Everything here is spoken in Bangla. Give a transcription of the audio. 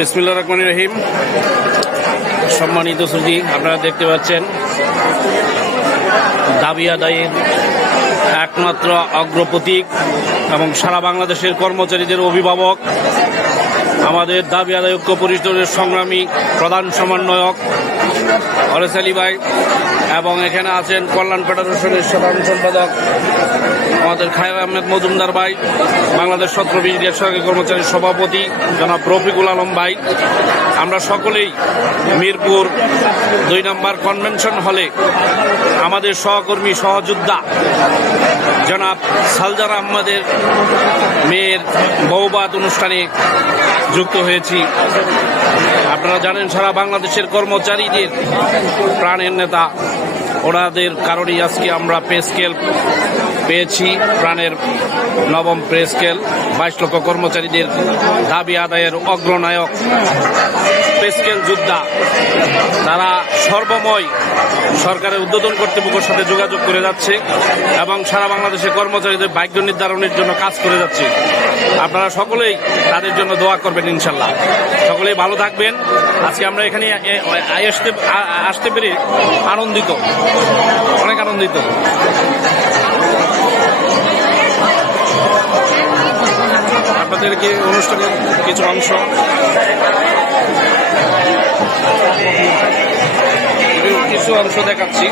বিসমিল্লাহির রহমানির রহিম। সম্মানিত শ্রোতা, আপনারা দেখতে পাচ্ছেন দাবি আদায়ের একমাত্র অগ্রপ্রতীক এবং সারা বাংলাদেশের কর্মচারীদের অভিভাবক, আমাদের দাবি আদায় ঐক্য পরিষদের সংগ্রামী প্রধান সমন্বয়ক অরেস আলী ভাই, এবং এখানে আছেন কল্যাণ ফেডারেশনের সাধারণ সম্পাদক আমাদের খায়ের আহমেদ মজুমদার ভাই, বাংলাদেশ সত্র বিজিএর সরকারি কর্মচারী সভাপতি জনাব রফিকুল আলম ভাই। আমরা সকলেই মিরপুর 2 নম্বর কনভেনশন হলে আমাদের সহকর্মী সহযোদ্ধা জনাব সালজার আহমদের মেয়ের বৌভাত অনুষ্ঠানে যুক্ত হয়েছি। আপনারা জানেন সারা বাংলাদেশের কর্মচারীদের প্রাণের নেতা, ওনাদের কারণেই আজকে আমরা পে স্কেল পেয়েছি, প্রাণের 9ম পে স্কেল। 22 লক্ষ কর্মচারীদের দাবি আদায়ের অগ্রনায়ক পে স্কেল যোদ্ধা, তারা সর্বময় সরকারের ঊর্ধ্বতন কর্তৃপক্ষের সাথে যোগাযোগ করে যাচ্ছে এবং সারা বাংলাদেশের কর্মচারীদের ভাগ্য নির্ধারণের জন্য কাজ করে যাচ্ছে। আপনারা সকলেই তাদের জন্য দোয়া করবেন ইনশাল্লাহ। সকলেই ভালো থাকবেন। আজকে আমরা এখানে আসতে পেরে আনন্দিত, অনেক আনন্দিত। আপনাদেরকে অনুষ্ঠানের কিছু অংশ দেখাচ্ছি।